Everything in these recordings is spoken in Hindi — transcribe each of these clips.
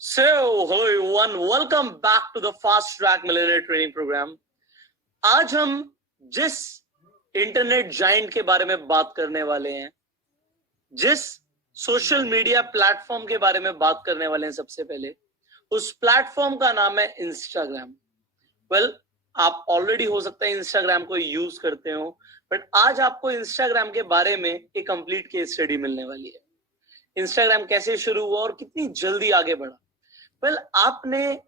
So, hello everyone, welcome back to the Fast Track Millionaire Training Program. आज हम जिस इंटरनेट जाइंट के बारे में बात करने वाले हैं, जिस सोशल मीडिया प्लेटफॉर्म के बारे में बात करने वाले हैं, सबसे पहले उस प्लेटफॉर्म का नाम है इंस्टाग्राम. वेल, आप ऑलरेडी हो सकता है इंस्टाग्राम को यूज करते हो, बट आज आपको इंस्टाग्राम के बारे में एक कंप्लीट केस स्टडी मिलने वाली है. इंस्टाग्राम कैसे शुरू हुआ और कितनी जल्दी आगे बढ़ा. आपने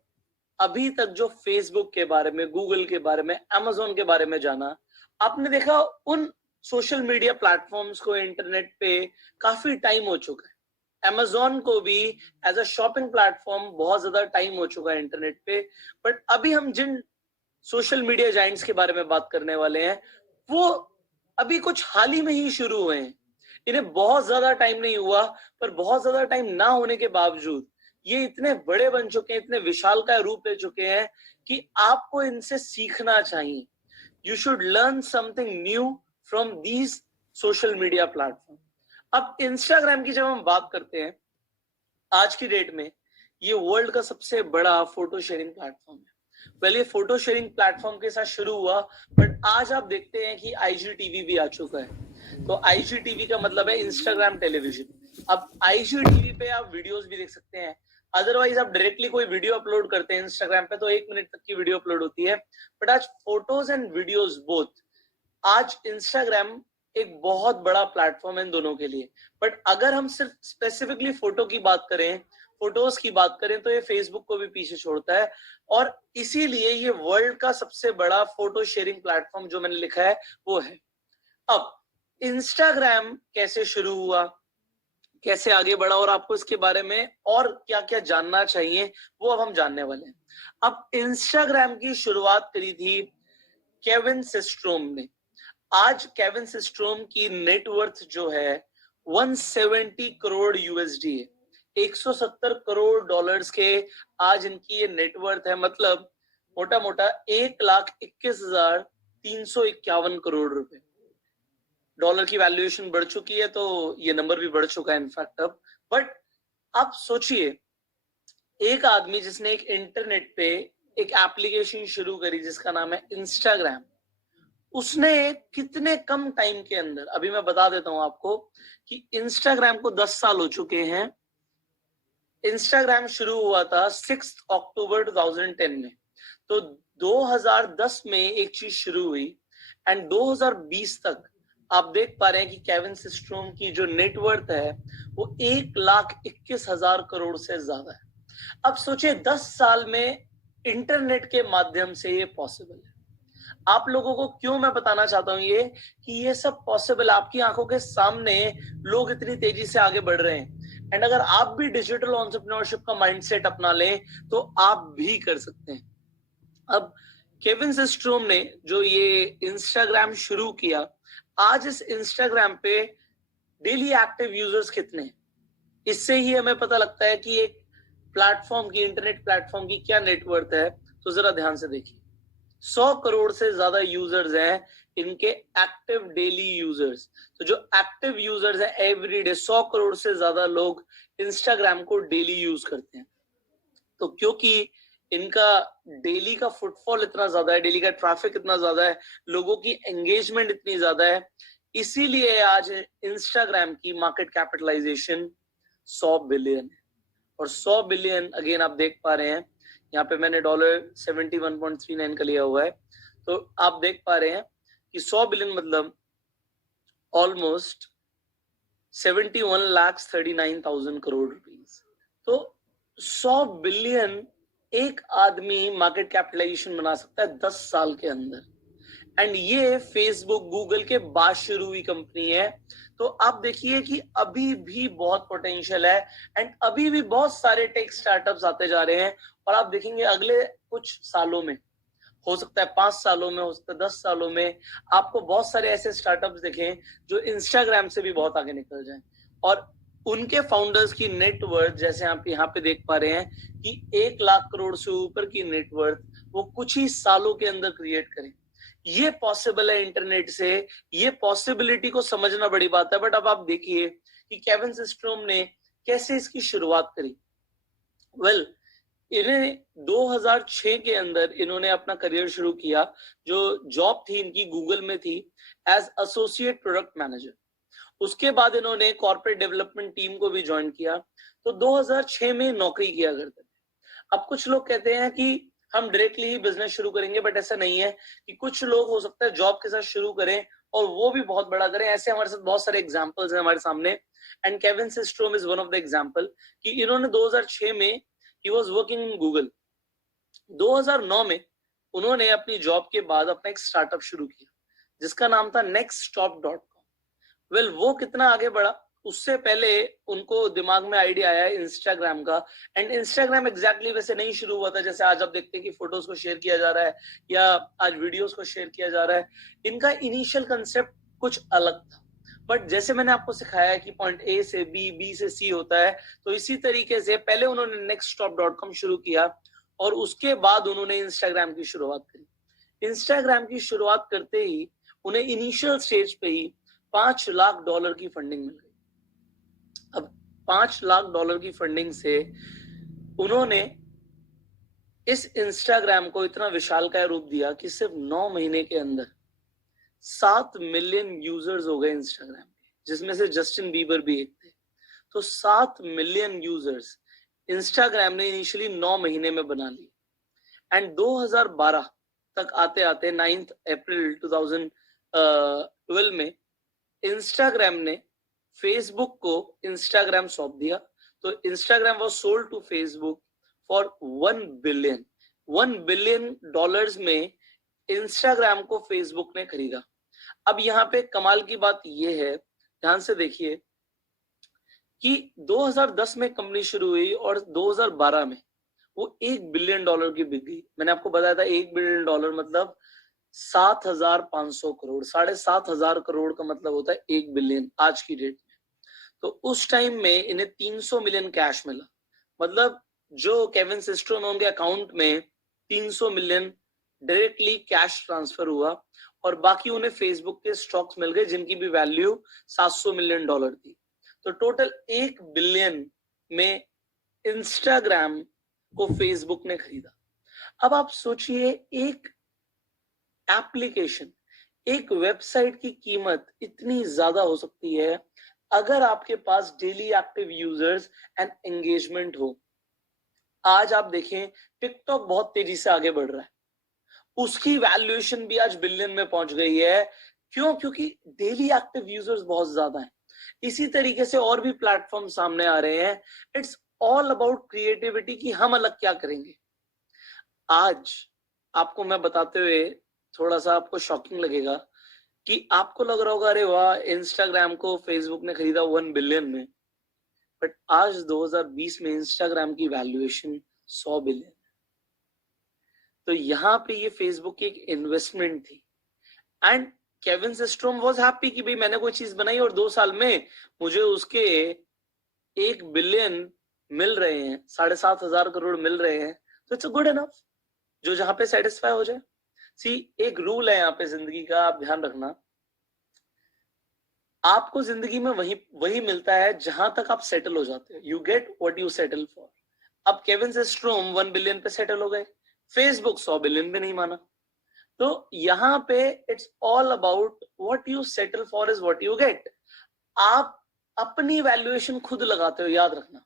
अभी तक जो फेसबुक के बारे में, गूगल के बारे में, अमेजोन के बारे में जाना, आपने देखा उन सोशल मीडिया प्लेटफॉर्म्स को इंटरनेट पे काफी टाइम हो चुका है. अमेजोन को भी एज अ शॉपिंग प्लेटफॉर्म बहुत ज्यादा टाइम हो चुका है इंटरनेट पे. बट अभी हम जिन सोशल मीडिया जाइंट्स के बारे में बात करने वाले हैं, वो अभी कुछ हाल ही में ही शुरू हुए हैं. इन्हें बहुत ज्यादा टाइम नहीं हुआ, पर बहुत ज्यादा टाइम ना होने के बावजूद ये इतने बड़े बन चुके हैं, इतने विशालकाय रूप ले चुके हैं कि आपको इनसे सीखना चाहिए. You should learn something new from these social media platform. अब इंस्टाग्राम की जब हम बात करते हैं, आज की डेट में ये वर्ल्ड का सबसे बड़ा फोटो शेयरिंग प्लेटफॉर्म है. पहले ये फोटो शेयरिंग प्लेटफॉर्म के साथ शुरू हुआ, बट आज आप देखते हैं कि आईजीटीवी भी आ चुका है. तो आईजीटीवी का मतलब है इंस्टाग्राम टेलीविजन. अब आईजीटीवी पे आप वीडियोस भी देख सकते हैं. अदरवाइज आप डायरेक्टली कोई वीडियो अपलोड करते हैं इंस्टाग्राम पे तो 1 मिनट तक की वीडियो अपलोड होती है. बट आज फोटोज एंड वीडियोस बोथ, आज इंस्टाग्राम एक बहुत बड़ा प्लेटफॉर्म है इन दोनों के लिए. बट अगर हम सिर्फ स्पेसिफिकली फोटो की बात करें, फोटोज की बात करें, तो ये फेसबुक को भी पीछे छोड़ता है. और इसीलिए ये वर्ल्ड का सबसे बड़ा फोटो शेयरिंग प्लेटफॉर्म जो मैंने लिखा है वो है. अब इंस्टाग्राम कैसे शुरू हुआ, कैसे आगे बढ़ा और आपको इसके बारे में और क्या क्या जानना चाहिए, वो अब हम जानने वाले हैं. अब इंस्टाग्राम की शुरुआत करी थी केविन सिस्ट्रोम ने. आज केविन सिस्ट्रोम की नेटवर्थ जो है 170 करोड़ यूएसडी है. 170 करोड़ डॉलर्स के आज इनकी ये नेटवर्थ है. मतलब मोटा मोटा 1,21,351 करोड़ रुपए. डॉलर की वैल्यूएशन बढ़ चुकी है, तो ये नंबर भी बढ़ चुका है इनफैक्ट अब. बट आप सोचिए, एक आदमी जिसने एक इंटरनेट पे एक एप्लीकेशन शुरू करी जिसका नाम है इंस्टाग्राम, उसने कितने कम टाइम के अंदर, अभी मैं बता देता हूं आपको कि इंस्टाग्राम को 10 साल हो चुके हैं. इंस्टाग्राम शुरू हुआ था 6 अक्टूबर 2010 में. तो 2010 में एक चीज शुरू हुई एंड 2020 तक आप देख पा रहे हैं कि केविन सिस्ट्रोम की जो नेटवर्थ है वो 1,21,000 करोड़ से ज्यादा है. अब सोचिए 10 साल में इंटरनेट के माध्यम से ये पॉसिबल है. आप लोगों को क्यों मैं बताना चाहता हूं ये कि ये सब पॉसिबल, आपकी आंखों के सामने लोग इतनी तेजी से आगे बढ़ रहे हैं. एंड अगर आप भी डिजिटल एंटरप्रेन्योरशिप का माइंडसेट अपना लें तो आप भी कर सकते हैं. अब केविन सिस्ट्रोम ने जो ये इंस्टाग्राम शुरू किया, आज इस इंस्टाग्राम पे डेली एक्टिव यूजर्स कितने हैं, इससे ही हमें पता लगता है कि एक प्लेटफॉर्म की, इंटरनेट प्लेटफॉर्म की क्या नेटवर्थ है. तो जरा ध्यान से देखिए, 100 करोड़ से ज्यादा यूजर्स हैं इनके एक्टिव डेली यूजर्स. तो जो एक्टिव यूजर्स हैं एवरी डे, 100 करोड़ से ज्यादा लोग इंस्टाग्राम को डेली यूज करते हैं. तो क्योंकि इनका डेली का फुटफॉल इतना ज्यादा है, डेली का ट्रैफिक इतना ज्यादा है, लोगों की एंगेजमेंट इतनी ज्यादा है, इसीलिए आज इंस्टाग्राम की मार्केट कैपिटलाइजेशन 100 बिलियन है. और 100 बिलियन अगेन आप देख पा रहे हैं, यहाँ पे मैंने $71.39 का लिया हुआ है. तो आप देख पा रहे हैं कि 100 बिलियन मतलब ऑलमोस्ट 71,39,000 करोड़ रुपीस. तो 100 बिलियन एक आदमी मार्केट कैपिटलाइजेशन बना सकता है 10 साल के अंदर. एंड ये फेसबुक, गूगल के बाद शुरू हुई कंपनी है. तो आप देखिए कि अभी भी बहुत पोटेंशियल है एंड अभी भी बहुत सारे टेक स्टार्टअप्स आते जा रहे हैं. और आप देखेंगे अगले कुछ सालों में, हो सकता है 5 सालों में, हो सकता है 10 सालों में, आपको बहुत सारे ऐसे स्टार्टअप्स दिखें जो इंस्टाग्राम से भी बहुत आगे निकल जाएं. और उनके फाउंडर्स की नेटवर्थ, जैसे आप यहाँ पे देख पा रहे हैं कि 1 लाख करोड़ से ऊपर की नेटवर्थ वो कुछ ही सालों के अंदर क्रिएट करें. ये पॉसिबल है इंटरनेट से. ये पॉसिबिलिटी को समझना बड़ी बात है. बट अब आप देखिए कि केविन सिस्ट्रोम ने कैसे इसकी शुरुआत करी. वेल इन्हें 2006 के अंदर इन्होंने अपना करियर शुरू किया। जो जॉब थी इनकी गूगल में थी एज एसोसिएट प्रोडक्ट मैनेजर। उसके बाद इन्होंने कॉर्पोरेट डेवलपमेंट टीम को भी ज्वाइन किया। तो 2006 में नौकरी किया करते थे। अब कुछ लोग कहते हैं कि हम डायरेक्टली ही बिजनेस शुरू करेंगे, बट ऐसा नहीं है कि कुछ लोग हो सकता है जॉब के साथ शुरू करें और वो भी बहुत बड़ा करें। ऐसे हमारे साथ बहुत सारे एग्जांपल्स हैं हमारे सामने, and Kevin Systrom is one of the example कि इन्होंने 2006 में he was working in Google. 2009 में उन्होंने अपनी जॉब के बाद अपना एक स्टार्टअप शुरू किया जिसका नाम था nextstop.com। वेल वो कितना आगे बढ़ा, उससे पहले उनको दिमाग में आइडिया आया इंस्टाग्राम का। एंड इंस्टाग्राम एग्जैक्टली वैसे नहीं शुरू हुआ था जैसे आज आप देखते हैं कि फोटोज को शेयर किया जा रहा है या आज वीडियोस को शेयर किया जा रहा है। इनका इनिशियल कंसेप्ट कुछ अलग था, बट जैसे मैंने आपको सिखाया कि पॉइंट ए से बी, बी से सी होता है, तो इसी तरीके से पहले उन्होंने nextstop.com शुरू किया और उसके बाद उन्होंने इंस्टाग्राम की शुरुआत करी। इंस्टाग्राम की शुरुआत करते ही उन्हें इनिशियल स्टेज पे ही $5 लाख की फंडिंग मिल गई। अब $5 लाख की फंडिंग से उन्होंने इस इंस्टाग्राम को इतना विशालकाय रूप दिया कि सिर्फ 9 महीने के अंदर 7 मिलियन यूजर्स हो गए इंस्टाग्राम के, जिसमें से जस्टिन बीबर भी एक थे। तो 7 मिलियन यूजर्स इंस्टाग्राम ने इनिशियली 9 महीने में बना ली। एंड 2012 तक आते आते 9 अप्रैल 2012 में इंस्टाग्राम ने फेसबुक को इंस्टाग्राम सौंप दिया। तो Instagram was sold to Facebook for $1 billion में इंस्टाग्राम को फेसबुक ने खरीदा। अब यहाँ पे कमाल की बात यह है, ध्यान से देखिए कि 2010 में कंपनी शुरू हुई और 2012 में वो $1 बिलियन की बिक गई। मैंने आपको बताया था $1 बिलियन मतलब 7,500 करोड़, 7,500 करोड़ का मतलब होता है 1 बिलियन आज की डेट में। तो उस टाइम में इन्हें 300 मिलियन कैश मिला, मतलब जो केविन सिस्ट्रोम उनके अकाउंट में 300 मिलियन डायरेक्टली कैश ट्रांसफर हुआ और बाकी उन्हें फेसबुक के स्टॉक्स मिल गए जिनकी भी वैल्यू $700 मिलियन थी। तो टोटल 1 बिलियन में इंस्टाग्राम को फेसबुक ने खरीदा। अब आप सोचिए एक एप्लीकेशन, एक वेबसाइट की कीमत इतनी ज्यादा हो सकती है अगर आपके पास daily active users and engagement हो। आज आप देखें टिकटॉक बहुत तेजी से आगे बढ़ रहा है, उसकी वैल्यूएशन भी आज बिलियन में पहुंच गई है। क्यों? क्योंकि डेली एक्टिव यूजर्स बहुत ज्यादा हैं। इसी तरीके से और भी प्लेटफॉर्म सामने आ रहे हैं। इट्स ऑल अबाउट क्रिएटिविटी कि हम अलग क्या करेंगे। आज आपको मैं बताते हुए थोड़ा सा आपको शॉकिंग लगेगा कि आपको लग रहा होगा अरे वाह इंस्टाग्राम को फेसबुक ने खरीदा 1 बिलियन में, बट आज 2020 में इंस्टाग्राम की वैल्यूएशन 100 बिलियन। तो यहाँ पे ये फेसबुक की एक इन्वेस्टमेंट थी and Kevin Systrom was happy कि भाई मैंने कोई चीज बनाई और 2 साल में मुझे उसके 1 बिलियन मिल रहे हैं, 7,500 करोड़ मिल रहे हैं, तो इट्स गुड इनफ, जो जहां पे सेटिस्फाई हो जाए। सी एक रूल है यहाँ पे जिंदगी का, आप ध्यान रखना, आपको जिंदगी में वही मिलता है जहां तक आप सेटल हो जाते हो। You get what you settle for. अब केविन सिस्ट्रोम 1 बिलियन पे सेटल हो गए, फेसबुक 100 बिलियन पे नहीं माना। तो यहाँ पे it's all about what you settle for is what you get. आप अपनी वैल्यूएशन खुद लगाते हो, याद रखना,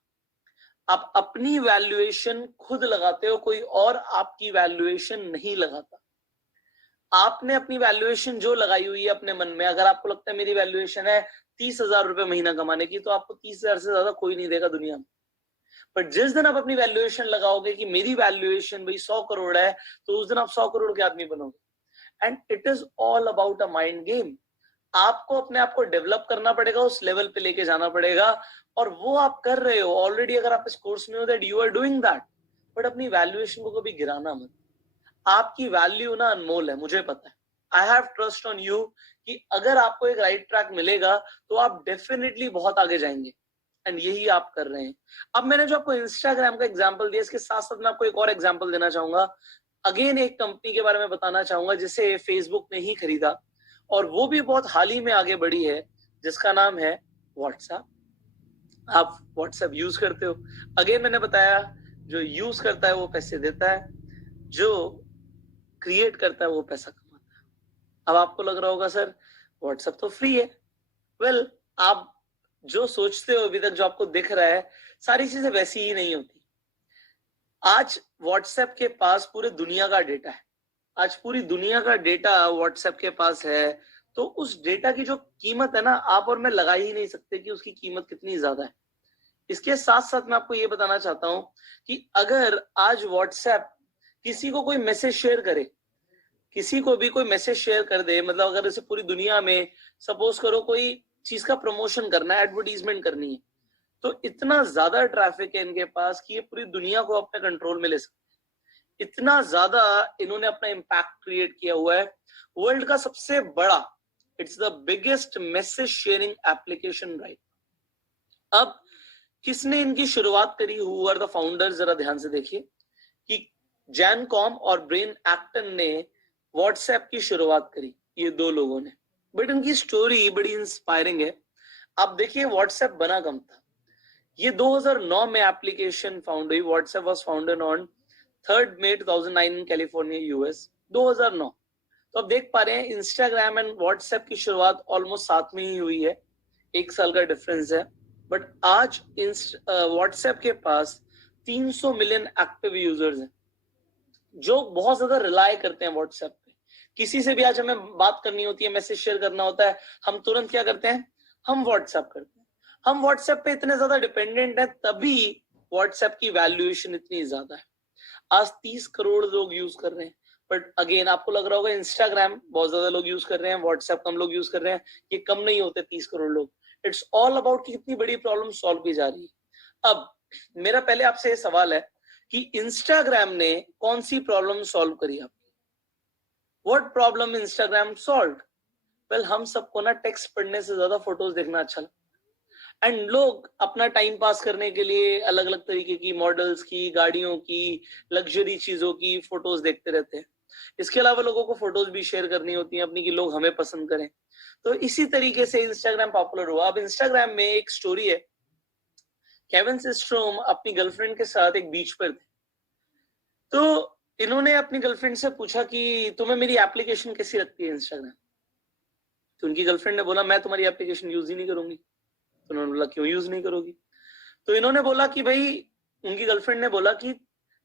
आप अपनी वैल्यूएशन खुद लगाते हो, कोई और आपकी वैल्यूएशन नहीं लगाता। आपने अपनी वैल्यूएशन जो लगाई हुई है अपने मन में, अगर आपको लगता है मेरी वैल्यूएशन है 30,000 रुपए महीना कमाने की, तो आपको 30,000 से ज्यादा कोई नहीं देगा दुनिया में। पर जिस दिन आप अपनी वैल्यूएशन लगाओगे कि मेरी वैल्यूएशन भाई 100 करोड़ है, तो उस दिन आप 100 करोड़ के आदमी बनोगे। And it is all about a mind game. आपको अपने आप को डेवलप करना पड़ेगा, उस लेवल पे लेके जाना पड़ेगा, और वो आप कर रहे हो ऑलरेडी। अगर आप इस कोर्स में हो that you are doing that, but अपनी वैल्यूएशन को कभी गिराना मत। आपकी वैल्यू ना अनमोल है, मुझे पता है। I have trust on you कि अगर आपको एक राइट ट्रैक मिलेगा तो आप डेफिनेटली बहुत आगे जाएंगे, एंड यही आप कर रहे हैं। अब मैंने जो आपको इंस्टाग्राम का एग्जांपल दिया, इसके साथ साथ मैं आपको एक और एग्जांपल देना चाहूंगा। अगेन एक कंपनी के बारे में बताना चाहूंगा जिसे फेसबुक ने ही खरीदा और वो भी बहुत हाल ही में आगे बढ़ी है, जिसका नाम है व्हाट्सएप। आप व्हाट्सएप यूज करते हो। अगेन मैंने बताया जो यूज करता है वो पैसे देता है, जो क्रिएट करता है वो पैसा कमाता है। अब आपको लग रहा होगा सर व्हाट्सएप तो फ्री है। वेल, आप जो सोचते हो अभी तक, जो आपको दिख रहा है, सारी चीजें वैसी ही नहीं होती। आज व्हाट्सएप के पास पूरे दुनिया का डेटा है। आज पूरी दुनिया का डेटा व्हाट्सएप के पास है, तो उस डेटा की जो कीमत है ना, आप और मैं लगा ही नहीं सकते कि उसकी कीमत कितनी ज्यादा है। इसके साथ साथ मैं आपको ये बताना चाहता हूं कि अगर आज व्हाट्सएप किसी को कोई मैसेज शेयर करे, किसी को भी कोई मैसेज शेयर कर दे, मतलब अगर इसे पूरी दुनिया में सपोज करो कोई चीज का प्रमोशन करना है, एडवर्टीजमेंट करनी है, तो इतना ज्यादा ट्रैफिक है इनके पास कि ये पूरी दुनिया को अपने कंट्रोल में ले सकते। इतना ज्यादा इन्होंने अपना इम्पैक्ट क्रिएट किया हुआ है। वर्ल्ड का सबसे बड़ा, it's the biggest message sharing application right. अब किसने इनकी शुरुआत करी, हु आर द फाउंडर्स, जरा ध्यान से देखिए कि जैन कॉम और ब्रेन एक्टन ने व्हाट्सएप की शुरुआत करी, ये दो लोगों ने। बट इनकी स्टोरी बड़ी इंस्पायरिंग है। आप देखिए व्हाट्सएप बना कब था। ये 2009 में एप्लीकेशन फाउंड हुई। WhatsApp was founded on 3 May 2009 in California, US, 2009। तो आप देख पा रहे हैं इंस्टाग्राम एंड व्हाट्सएप की शुरुआत ऑलमोस्ट साथ में ही हुई है, 1 साल का डिफरेंस है। बट आज व्हाट्सएप के पास 300 मिलियन एक्टिव यूजर्स हैं, जो बहुत ज्यादा रिलाय करते हैं व्हाट्सएप पे। किसी से भी आज हमें बात करनी होती है, मैसेज शेयर करना होता है, हम तुरंत क्या करते हैं, हम व्हाट्सएप करते हैं। हम व्हाट्सएप पे इतने ज्यादा डिपेंडेंट है, तभी व्हाट्सएप की वैल्यूएशन इतनी ज्यादा है। आज 30 करोड़ लोग यूज कर रहे हैं। बट अगेन आपको लग रहा होगा इंस्टाग्राम बहुत ज्यादा लोग यूज कर रहे हैं, व्हाट्सएप कम लोग यूज कर रहे हैं। ये कम नहीं होते 30 करोड़ लोग। इट्स ऑल अबाउट कि कितनी बड़ी प्रॉब्लम सॉल्व की जा रही है। अब मेरा पहले आपसे ये सवाल है कि इंस्टाग्राम ने कौन सी प्रॉब्लम सॉल्व करी आपकी? What problem Instagram solve? Well, हम सबको ना टेक्स्ट पढ़ने से ज्यादा फोटोज देखना अच्छा लगता है। एंड लोग अपना टाइम पास करने के लिए अलग अलग तरीके की मॉडल्स की, गाड़ियों की, लग्जरी चीजों की फोटोज देखते रहते हैं। इसके अलावा लोगों को फोटोज भी शेयर करनी होती है अपनी, कि लोग हमें पसंद करें। तो इसी तरीके से इंस्टाग्राम पॉपुलर हुआ। अब इंस्टाग्राम में एक स्टोरी है, केविन सिस्ट्रोम अपनी गर्लफ्रेंड के साथ एक बीच पर थे। तो इन्होंने अपनी गर्लफ्रेंड से पूछा कि तुम्हें मेरी एप्लीकेशन कैसी लगती है इंस्टाग्राम? तो उनकी गर्लफ्रेंड ने बोला मैं तुम्हारी एप्लीकेशन यूज ही नहीं करूंगी। तो उन्होंने बोला क्यों यूज नहीं करोगी? तो इन्होंने बोला कि भाई, उनकी गर्लफ्रेंड ने बोला कि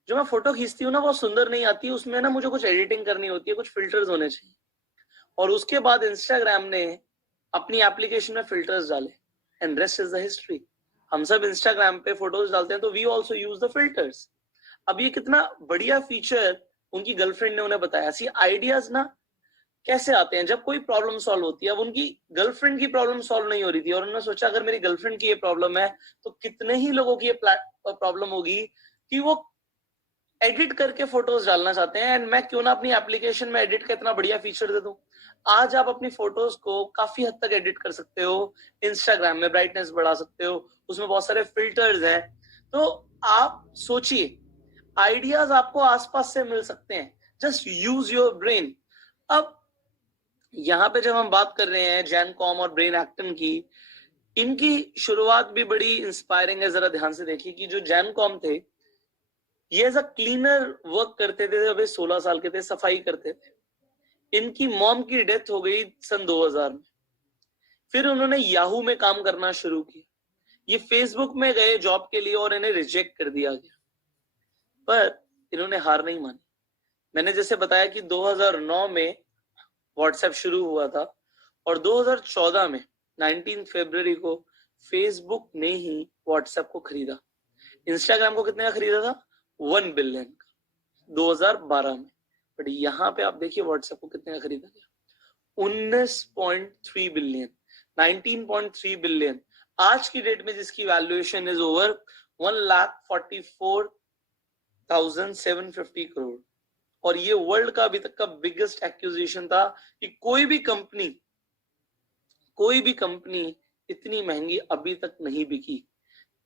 जो मैं फोटो खींचती हूँ ना वो सुंदर नहीं आती, उसमें ना मुझे कुछ एडिटिंग करनी होती है, कुछ फिल्टर्स होने चाहिए। और उसके बाद इंस्टाग्राम ने अपनी एप्लीकेशन में फिल्टर्स डाले, and rest is the history. हम सब इंस्टाग्राम पे फोटोज डालते हैं तो we also use the filters. अब ये कितना बढ़िया फीचर उनकी गर्लफ्रेंड ने उन्हें बताया। सी आइडियाज ना कैसे आते हैं जब कोई प्रॉब्लम सॉल्व होती है। अब उनकी गर्लफ्रेंड की प्रॉब्लम सॉल्व नहीं हो रही थी, और उन्होंने सोचा अगर मेरी गर्लफ्रेंड की ये प्रॉब्लम है तो कितने ही लोगों की ये प्रॉब्लम होगी कि वो एडिट करके फोटोज डालना चाहते हैं, एंड मैं क्यों ना अपनी एप्लीकेशन में एडिट का इतना बढ़िया फीचर दे दूं। आज आप अपनी फोटोज को काफी हद तक एडिट कर सकते हो इंस्टाग्राम में, ब्राइटनेस बढ़ा सकते हो, उसमें बहुत सारे फिल्टर्स हैं। तो आप सोचिए, आइडियाज आपको आसपास से मिल सकते हैं, जस्ट यूज योर ब्रेन। अब यहाँ पे जब हम बात कर रहे हैं जैन कॉम और ब्रेन एक्टन की, इनकी शुरुआत भी बड़ी इंस्पायरिंग है। जरा ध्यान से देखिए कि जो जैन कॉम थे, ये एज अ क्लीनर वर्क करते थे, जब 16 साल के थे, सफाई करते थे। इनकी मॉम की डेथ हो गई सन 2000 में। फिर उन्होंने याहू में काम करना शुरू किया। ये फेसबुक में गए जॉब के लिए और इन्हें रिजेक्ट कर दिया गया, पर इन्होंने हार नहीं मानी। मैंने जैसे बताया कि 2009 में व्हाट्सएप शुरू हुआ था, और 2014 में 19 फरवरी को फेसबुक ने ही व्हाट्सएप को खरीदा। इंस्टाग्राम को कितने का खरीदा था? 1 बिलियन का 2012 में। बट यहाँ पे आप देखिए व्हाट्सएप को कितने का खरीदा गया? 19.3 बिलियन, 19.3 बिलियन। आज की डेट में जिसकी वैल्यूएशन इज ओवर 1,44,750 करोड़। और ये वर्ल्ड का अभी तक का बिगेस्ट एक्विजिशन था कि कोई भी कंपनी इतनी महंगी अभी तक नहीं बिकी।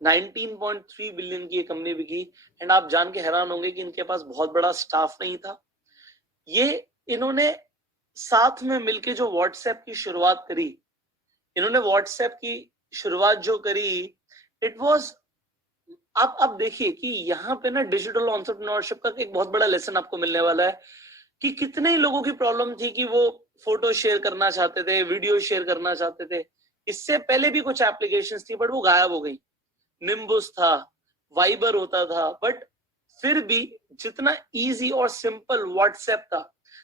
19.3 बिलियन की ये कंपनी बिकी। एंड आप जान के हैरान होंगे कि इनके पास बहुत बड़ा स्टाफ नहीं था। ये इन्होंने साथ में मिलके जो व्हाट्सएप की शुरुआत करी, इन्होंने व्हाट्सएप की शुरुआत जो करी, इट वाज आप देखिए कि यहाँ पे ना डिजिटल एंटरप्रेन्योरशिप का एक बहुत बड़ा लेसन आपको मिलने वाला है कि कितने ही लोगों की प्रॉब्लम थी कि वो फोटो शेयर करना चाहते थे, वीडियो शेयर करना चाहते थे। इससे पहले भी कुछ एप्लीकेशंस थी बट वो गायब हो गई। निम्बुस था, वाइबर होता था, बट फिर भी जितना इजी और सिंपल व्हाट्सएप था,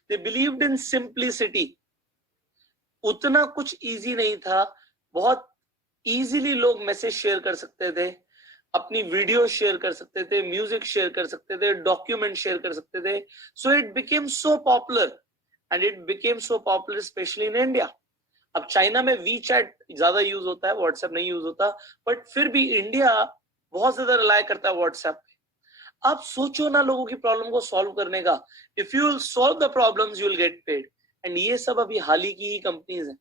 दे बिलीव्ड इन सिंप्लिसिटी, उतना कुछ इजी नहीं था। बहुत इजीली लोग मैसेज शेयर कर सकते थे, अपनी वीडियो शेयर कर सकते थे, म्यूजिक शेयर कर सकते थे, डॉक्यूमेंट शेयर कर सकते थे। So it became so popular and it became so popular specially in India. अब चाइना में वी चैट ज्यादा यूज होता है, व्हाट्सएप नहीं यूज होता, बट फिर भी इंडिया बहुत ज्यादा रिलाय करता है व्हाट्सएप पे। आप सोचो ना लोगों की प्रॉब्लम को सॉल्व करने का। If you will solve the problems you will get paid. And ये सब अभी हाल ही की ही कंपनीज हैं।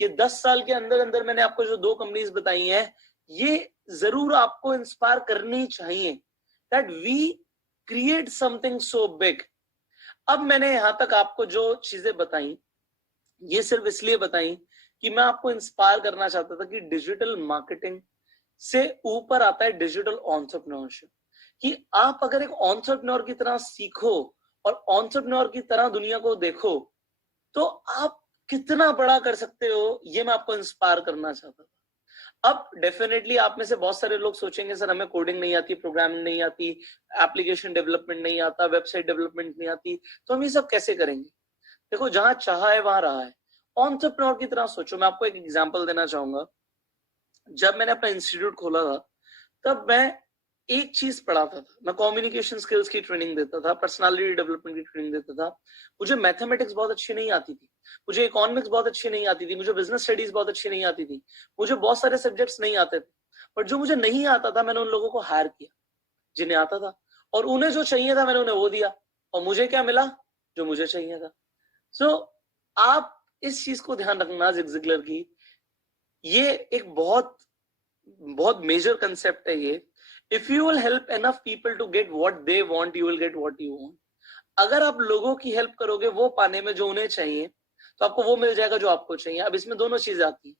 ये 10 साल के अंदर अंदर मैंने आपको जो 2 कंपनीज बताई हैं, ये जरूर आपको इंस्पायर करनी चाहिए that we create something so big. अब मैंने यहां तक आपको जो चीजें बताई, ये सिर्फ इसलिए बताई कि मैं आपको इंस्पायर करना चाहता था कि डिजिटल मार्केटिंग से ऊपर आता है डिजिटल एंटरप्रेन्योरशिप। कि आप अगर एक एंटरप्रेन्योर की तरह सीखो और एंटरप्रेन्योर की तरह दुनिया को देखो, तो आप कितना बड़ा कर सकते हो, ये मैं आपको इंस्पायर करना चाहता था। अब डेफिनेटली आप में से बहुत सारे लोग सोचेंगे सर हमें कोडिंग नहीं आती, प्रोग्रामिंग नहीं आती, एप्लीकेशन डेवलपमेंट नहीं आता, वेबसाइट डेवलपमेंट नहीं आती, तो हम ये सब कैसे करेंगे? देखो, जहां चाहा है वहां रहा है। एंटरप्रेन्योर की तरह सोचो। मैं आपको एक एग्जांपल देना चाहूंगा। जब मैंने अपना इंस्टीट्यूट खोला था, तब मैं एक चीज पढ़ाता था। मैं कम्युनिकेशन स्किल्स की ट्रेनिंग देता था, पर्सनालिटी डेवलपमेंट की ट्रेनिंग देता था। मुझे मैथमेटिक्स बहुत अच्छी नहीं आती थी, मुझे इकोनॉमिक्स बहुत अच्छी नहीं आती थी, मुझे बिजनेस स्टडीज बहुत अच्छी नहीं आती थी, मुझे बहुत सारे सब्जेक्ट्स नहीं आते थे। बट जो मुझे नहीं आता था, मैंने उन लोगों को हायर किया जिन्हें आता था, और उन्हें जो चाहिए था मैंने उन्हें वो दिया, और मुझे क्या मिला? जो मुझे चाहिए था। सो आप इस चीज को ध्यान रखना, जिग जिगलर की ये एक बहुत बहुत मेजर कंसेप्ट है ये। If you will help enough people to get what they want, you will get what you want. अगर आप लोगों की हेल्प करोगे वो पाने में जो उन्हें चाहिए, तो आपको वो मिल जाएगा जो आपको चाहिए। अब इसमें दोनों चीजें आती हैं।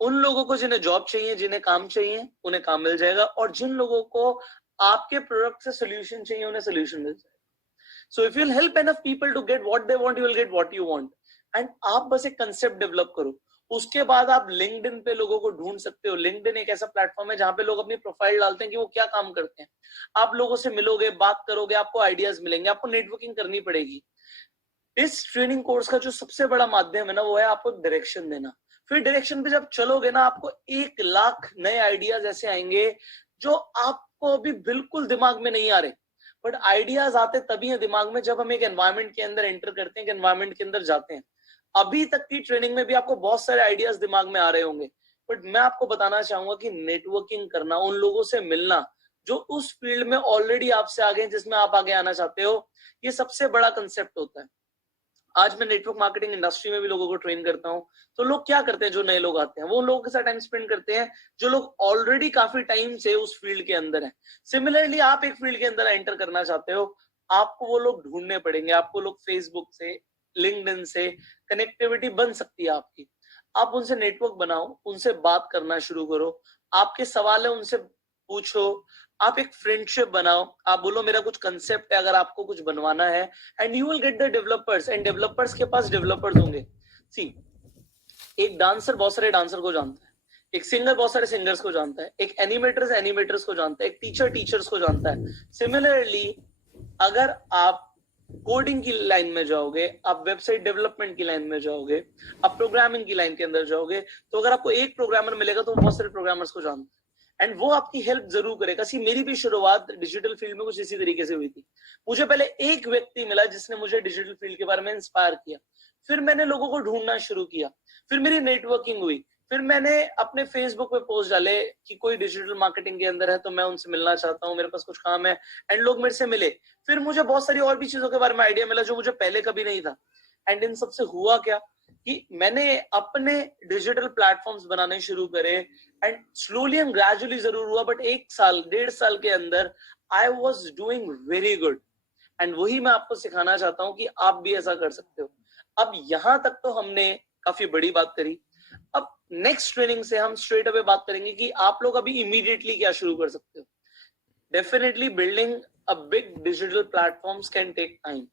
उन लोगों को जिन्हें जॉब चाहिए, जिन्हें काम चाहिए, उन्हें काम मिल जाएगा, और जिन लोगों को आपके प्रोडक्ट से सोल्यूशन चाहिए, उन्हें सोल्यूशन मिल जाएगा। So if you will help enough people to get what they want, you will get what you want. And आप बस एक कंसेप्ट डेवलप करो। उसके बाद आप लिंक्डइन पे लोगों को ढूंढ सकते हो। लिंक्डइन एक ऐसा प्लेटफॉर्म है जहां पे लोग अपनी प्रोफाइल डालते हैं कि वो क्या काम करते हैं। आप लोगों से मिलोगे, बात करोगे, आपको आइडियाज मिलेंगे, आपको नेटवर्किंग करनी पड़ेगी। इस ट्रेनिंग कोर्स का जो सबसे बड़ा माध्यम है ना, वो है आपको डायरेक्शन देना। फिर डायरेक्शन पे जब चलोगे ना, आपको 1 लाख नए आइडियाज ऐसे आएंगे जो आपको अभी बिल्कुल दिमाग में नहीं आ रहे। बट आइडियाज आते तभी है दिमाग में जब हम एक एनवायरमेंट के अंदर एंटर करते हैं, एनवायरमेंट के अंदर जाते हैं। अभी तक की ट्रेनिंग में भी आपको बहुत सारे आइडियाज दिमाग में आ रहे होंगे, बट मैं आपको बताना चाहूंगा कि नेटवर्किंग करना, उन लोगों से मिलना जो उस फील्ड में ऑलरेडी आपसे आगे हैं, जिसमें आप आगे आना चाहते हो, ये सबसे बड़ा कंसेप्ट होता है। आज मैं नेटवर्क मार्केटिंग इंडस्ट्री में भी लोगों को ट्रेन करता हूं। तो लोग क्या करते हैं, जो नए लोग आते हैं वो उन लोगों के साथ टाइम स्पेंड करते हैं जो लोग ऑलरेडी काफी टाइम से उस फील्ड के अंदर हैं। सिमिलरली आप एक फील्ड के अंदर एंटर करना चाहते हो, आपको वो लोग ढूंढने पड़ेंगे। आपको लोग फेसबुक से, लिंक्डइन से कनेक्टिविटी बन सकती है आपकी। आप उनसे नेटवर्क बनाओ, उनसे बात करना शुरू करो, आपके सवाल है उनसे पूछो, आप एक फ्रेंडशिप बनाओ। आप बोलो मेरा कुछ कंसेप्ट है, अगर आपको कुछ बनवाना है, and you will get the developers, and developers के पास डेवलपर्स होंगे। सी, एक डांसर बहुत सारे डांसर को जानता है, एक सिंगर बहुत सारे सिंगर्स को जानता है, एक एनिमेटर्स को जानता है, एक टीचर टीचर्स को जानता है। सिमिलरली अगर आप कोडिंग की लाइन में जाओगे, आप वेबसाइट डेवलपमेंट की लाइन में जाओगे, आप प्रोग्रामिंग की लाइन के अंदर जाओगे, तो अगर आपको एक प्रोग्रामर मिलेगा तो बहुत सारे प्रोग्रामर्स को जानता है, एंड वो आपकी हेल्प जरूर करेगा। सी, मेरी भी शुरुआत डिजिटल फील्ड में कुछ इसी तरीके से हुई थी। मुझे पहले एक व्यक्ति मिला जिसने मुझे डिजिटल फील्ड के बारे में इंस्पायर किया, फिर मैंने लोगों को ढूंढना शुरू किया, फिर मेरी नेटवर्किंग हुई, फिर मैंने अपने फेसबुक पे पोस्ट डाले कि कोई डिजिटल मार्केटिंग के अंदर है तो मैं उनसे मिलना चाहता हूँ, मेरे पास कुछ काम है, एंड लोग मेरे से मिले। फिर मुझे बहुत सारी और भी चीजों के बारे में आइडिया मिला जो मुझे पहले कभी नहीं था। एंड इन सबसे हुआ क्या कि मैंने अपने डिजिटल प्लेटफॉर्म्स बनाने शुरू करे, एंड स्लोली एंड ग्रेजुअली जरूर हुआ, बट 1 साल 1.5 साल के अंदर I was doing very good. And वही मैं आपको सिखाना चाहता हूँ कि आप भी ऐसा कर सकते हो। अब यहां तक तो हमने काफी बड़ी बात करी। अब नेक्स्ट ट्रेनिंग से हम स्ट्रेट अवे बात करेंगे कि आप लोग अभी इमीडिएटली क्या शुरू कर सकते हो। Definitely building a big digital platforms can take time.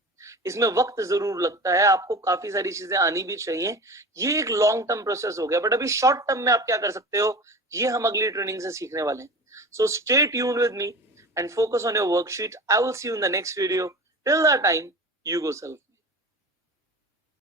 इसमें वक्त जरूर लगता है, आपको काफी सारी चीजें आनी भी चाहिए. ये एक लॉन्ग टर्म प्रोसेस हो गया, बट अभी शॉर्ट टर्म में आप क्या कर सकते हो, ये हम अगली ट्रेनिंग से सीखने वाले हैं. So stay tuned with me and focus on your worksheet. I will see you in the next video. Till that time, you go self.